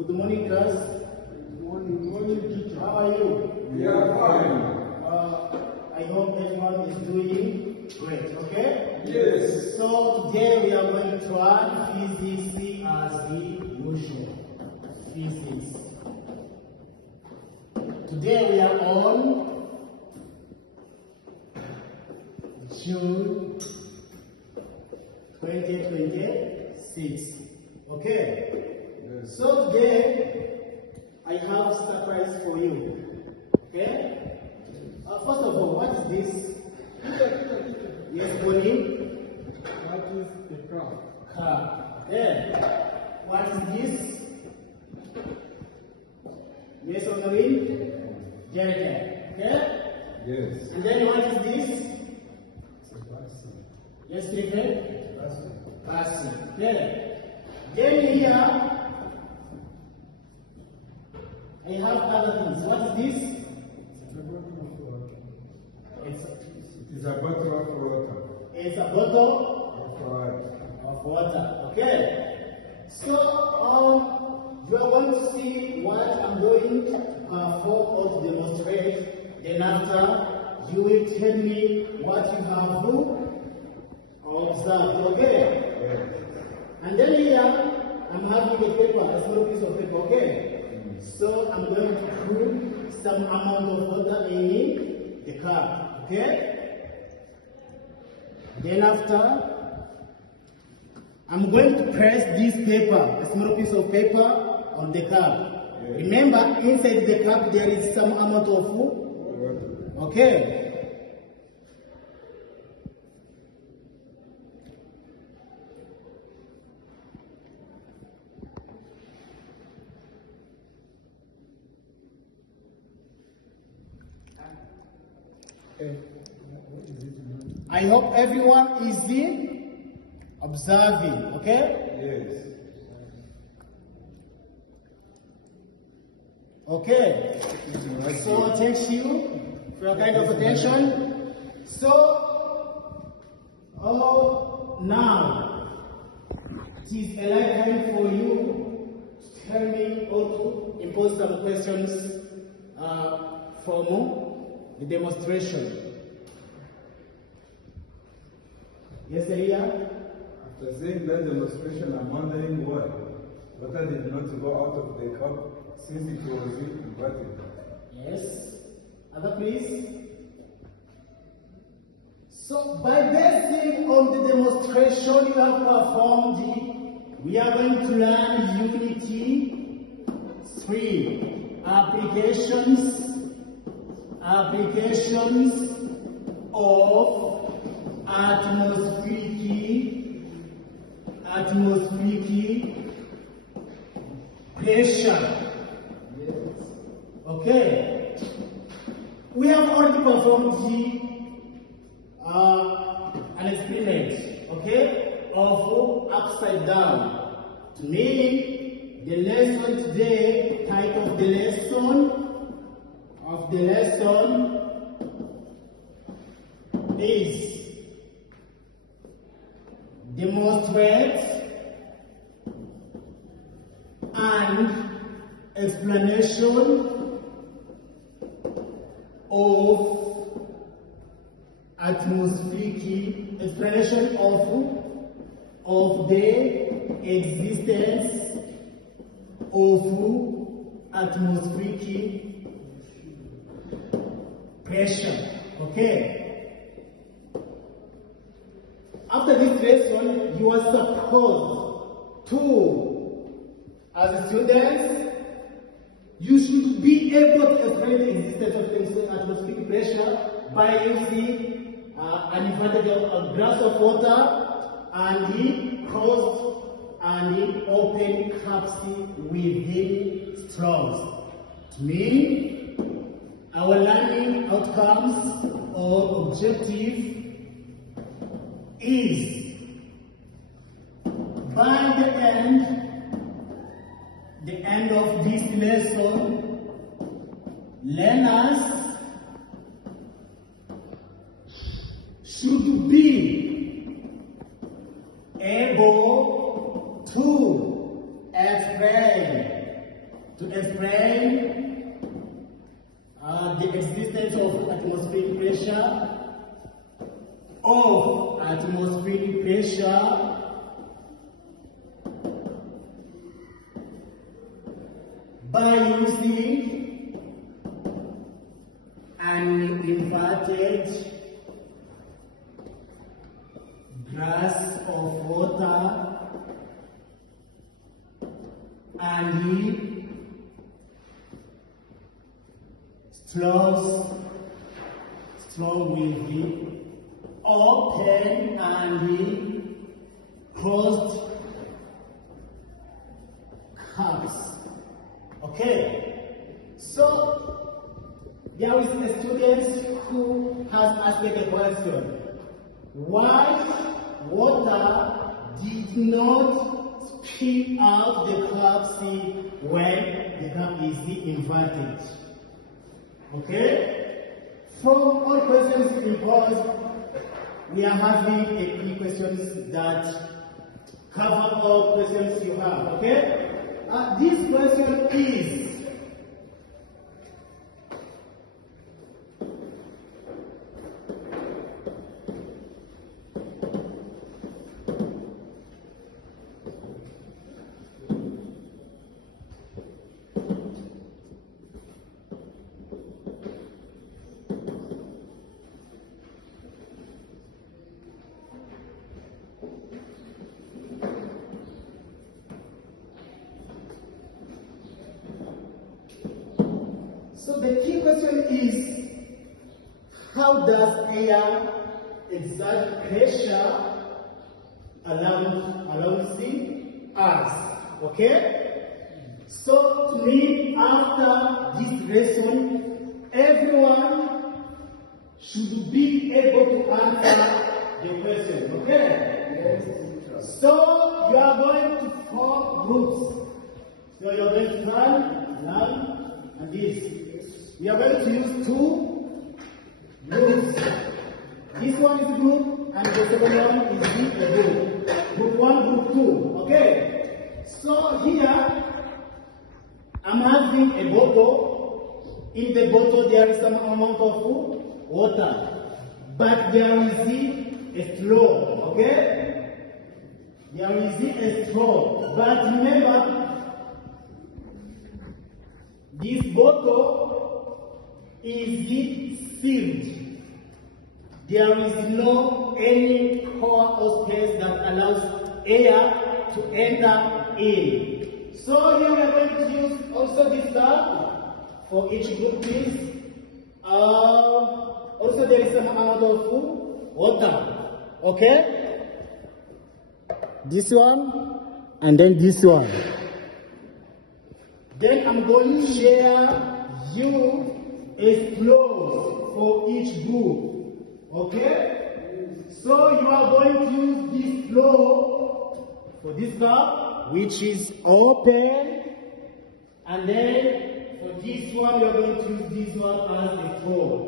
Good morning, class. Good morning, teacher. How are you? We are fine. I hope everyone is doing great, okay? Yes. So today we are going to try physics as the usual. Physics. Today we are on June 2026. Okay? Yes. So today I have a surprise for you. Okay? First of all, what is this? Yes, Bonnie? What is the crowd? Car. Okay. What is this? Yes, Honorine? Jericho. Okay? Yes. And then what is this? It's a person. Yes, Stephen? Person. Person. Okay. Then here, I have other things. What is this? It is a bottle of water. It's a bottle Of water. of water. Okay. So you are going to see what I'm going to perform or to demonstrate. Then after, you will tell me what you have observed. Okay. Yes. And then here, I'm having a paper, a small piece of paper. Okay. So I'm going to put some amount of water in the cup. Okay. Then after, I'm going to press this paper, a small piece of paper, on the cup. Yes. Remember, inside the cup there is some amount of food. Water. Okay. I hope everyone is observing, okay? Yes. Okay. So thank you for your kind of attention. So, now it is a right time for you to tell me or to impose some questions from the demonstration. Yes, Elia? After seeing that demonstration, I'm wondering why. Water did not go out of the cup since it was inverted. Yes. Other please. So by basing on the demonstration you have performed, we are going to learn Unity 3. Applications of atmospheric pressure. Yes. Okay. We have already performed an experiment, okay, of upside down. To me, the lesson today, title of the lesson is demonstrate and explanation of the existence of atmospheric pressure. Okay. After this lesson, you are supposed to, as students, you should be able to explain the existence of atmospheric pressure by using an advantage of a glass of water and the closed and the open caps within straws. To me, our learning outcomes or objective is by the end of this lesson, learners should be able to explain explain the existence of atmospheric pressure, by using an inverted glass of water and straw will be open and closed cups. Okay, so there is a student who has asked the question, why water did not spill out the cup when the cup is inverted? Okay, from all questions imposed, we are having a few questions that cover all questions you have. Okay. This question is, so the key question is, how does air exert pressure around us? Okay? So to me, after this lesson, everyone should be able to answer the question. Okay? Yes. So you are going to form groups. So you are going to learn, and this. We are going to use two groups. This one is a group, and the second one is the group. Group 1, group 2. Okay? So here, I'm having a bottle. In the bottle, there is some amount of water. But there is a straw. Okay? There is a straw. But remember, this bottle is sealed. There is no any core or space that allows air to enter in. So here we are going to use also this cup for each group, please. Also there is some amount of water. Okay? This one and then this one. Then I'm going to share you a straw for each group. Okay? So you are going to use this straw for this cup, which is open, and then for this one, you are going to use this one as a straw.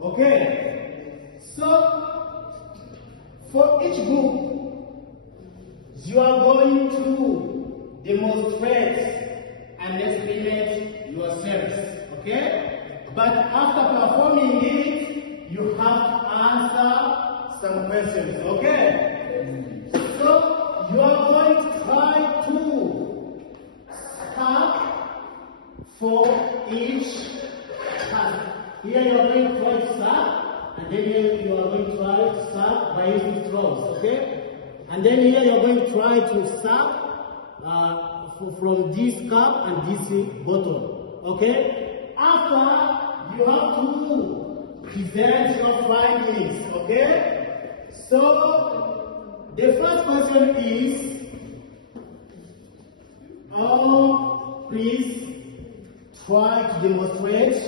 Okay? So for each group, you are going to demonstrate and experiment yourselves. Okay? But after performing it, you have to answer some questions. Okay? So you are going to try to start for each task. Here you are going to try to start, and then here you are going to try to start by using straws. Okay? And then here you are going to try to start from this cup and this bottle. Okay? After, you have to present your findings. Okay? So the first question is, please try to demonstrate.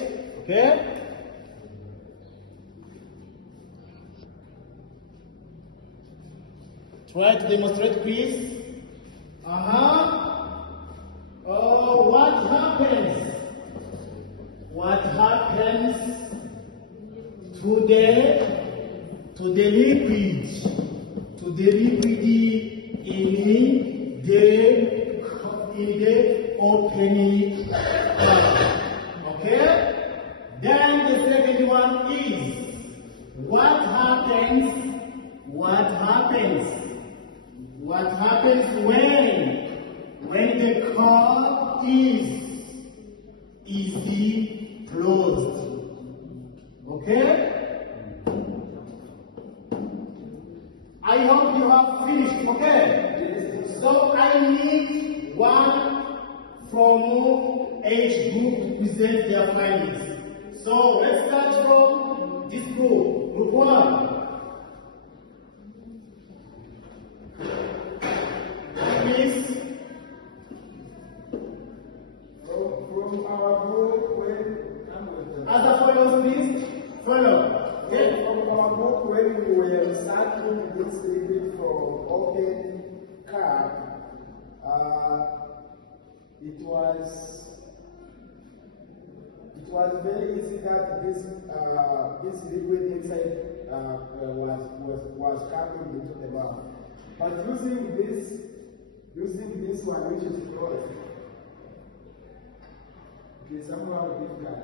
Okay? Try to demonstrate, please. What happens? What happens to the liquid in the opening happens? What happens when the car is easy closed? Okay? I hope you have finished, okay? So I need one from each group to present their findings. So let's start from this group. Group 1. Please. From our group, Other follows, please. Follow. Okay? From our book, when we were researching this liquid for open cap, it was very easy that this liquid inside was coming into the valve. But using this one, which is closed, it is somehow difficult.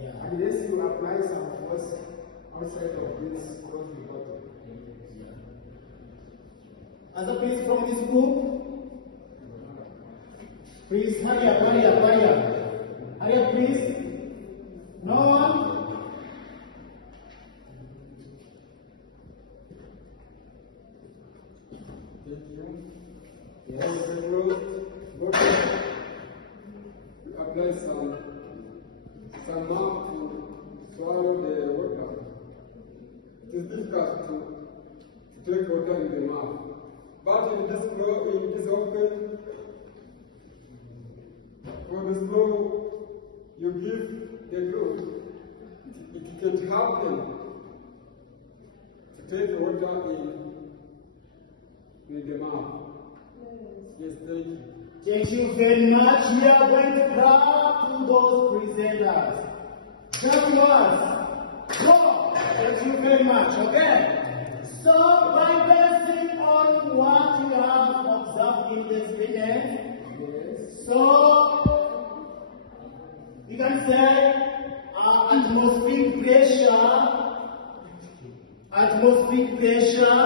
Yeah. Unless you apply some force outside of this closed bottle. Yeah. Other please from this group. Please hurry up, hurry up, hurry up. Hurry up, please. No one. yes, the closed bottle, you apply some mouth to swallow the water. It is difficult to take water in the mouth. But in this open, for this flow, you give the group, it can happen to take water in the mouth. Yes, thank you. Thank you very much. We are going to clap to those presenters. Just once. Go. Thank you very much. Okay? So, by basing on what you have observed in the experience, so you can say atmospheric pressure, atmospheric pressure,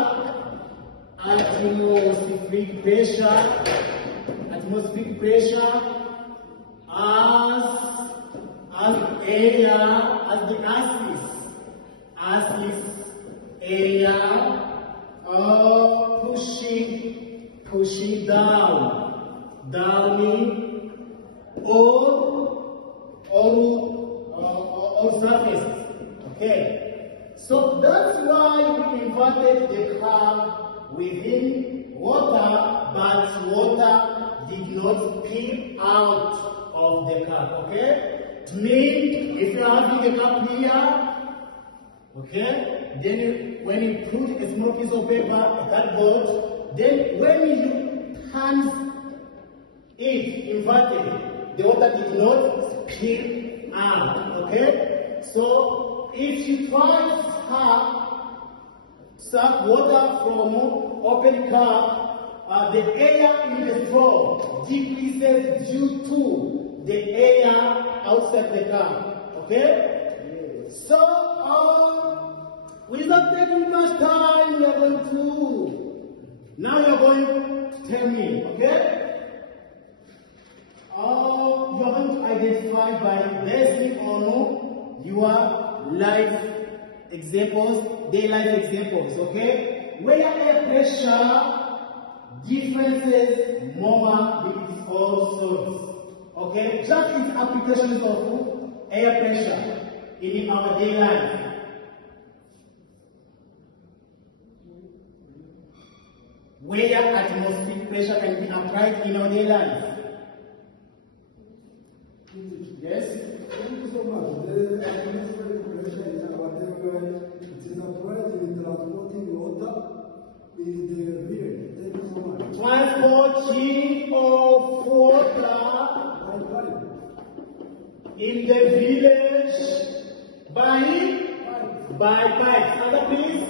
atmospheric pressure, atmospheric pressure as area, as the axis area pushing downing or surface. Okay. So that's why we inverted the curve within water, but water did not spill out of the cup. Okay? It means if you are having a cup here, okay, then when you put a small piece of paper, a cardboard, then when you turn it inverted, the water did not spill out. Okay? So if you try to suck water from open cup, the air in the straw decreases due to the air outside the cup. Okay? So, without taking much time, we are going to, now you are going to tell me, okay? You are going to identify by basing on your life examples, day life examples, okay? Where air pressure differences more with all solves, okay? Just its applications of air pressure in our day life. Where atmospheric pressure can be applied in our day life. Yes? Thank you so much. The atmospheric pressure is whatever it is applied in transporting water in the river. Thank you so much. Transporting of water in the village by pipes. Other please?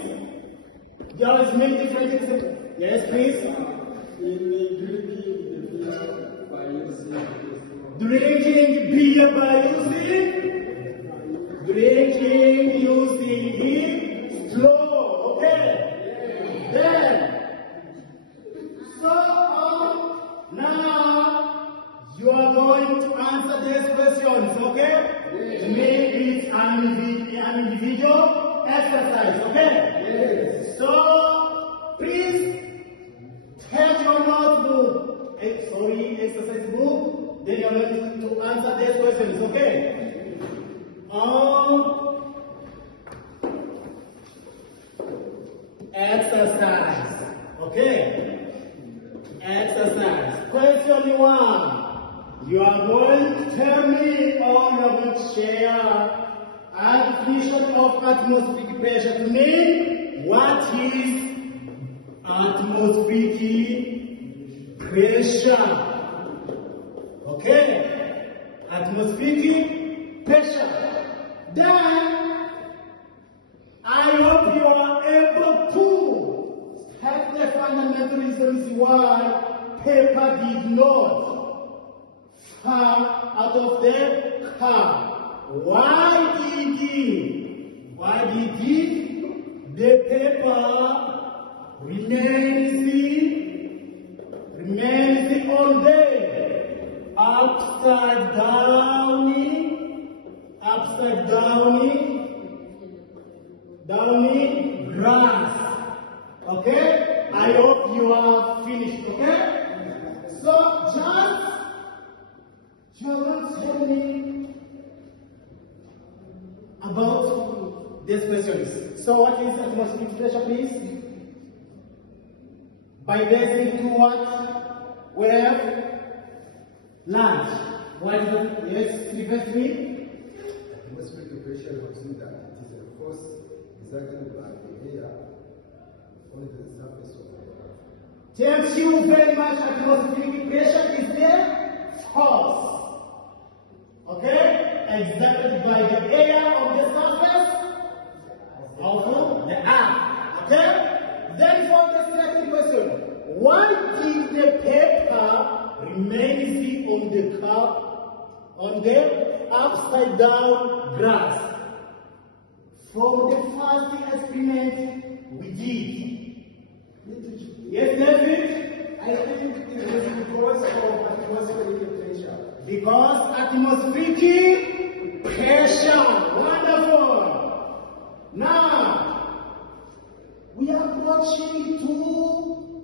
There is many different examples. Yes, please. Drinking beer by using straw. Okay. Then exercise, okay? Yes. So, please take your notebook, exercise book, then you're going to answer these questions, okay? Exercise, okay? Exercise. Question 1. You are going to tell me or you are going to share a definition of atmospheric pressure to me. What is atmospheric pressure? Okay? Atmospheric pressure. Then, I hope you are able to have the fundamental reasons why paper did not fall out of the car. Why did the paper remains on the upside down grass? Okay? I hope you are finished, okay? So just tell me about these questions. So what is atmospheric pressure, please? By basic to what? Where? Land. What is it? Yes, repeat me. Atmospheric pressure was that it is a force exerted by the air on the surface of the earth. Thank you very much. Atmospheric pressure is the force, okay, exerted by the air on the surface of the earth. Okay? Then for the second question, why did the paper remain on the upside down grass? From the first experiment we did. Yes, David? I think it was because of atmospheric pressure. Because atmospheric pressure. Wonderful. Now, we are approaching to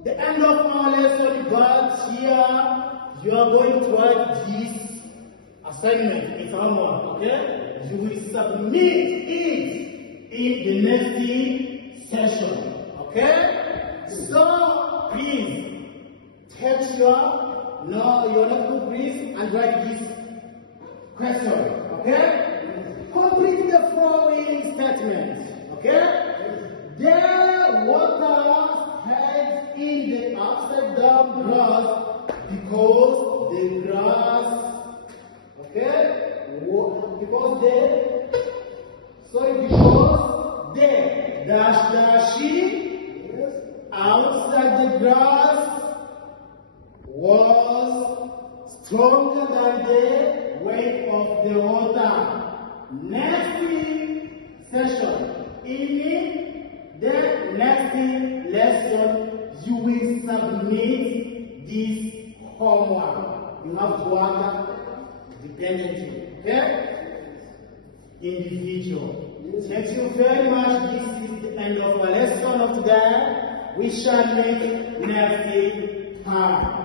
the end of our lesson, but here you are going to write this assignment. It's homework, okay? You will submit it in the next session, okay? So, please, take your notebook, please, and write this question, okay? Complete the following statement, okay? The water heads in the upside down grass because the grass, okay? Because the outside the grass was stronger than the weight of the water. Next session, in the next lesson, you will submit this homework. You have to work dependently, okay? Individual. Thank you very much. This is the end of our lesson of today. We shall meet next time.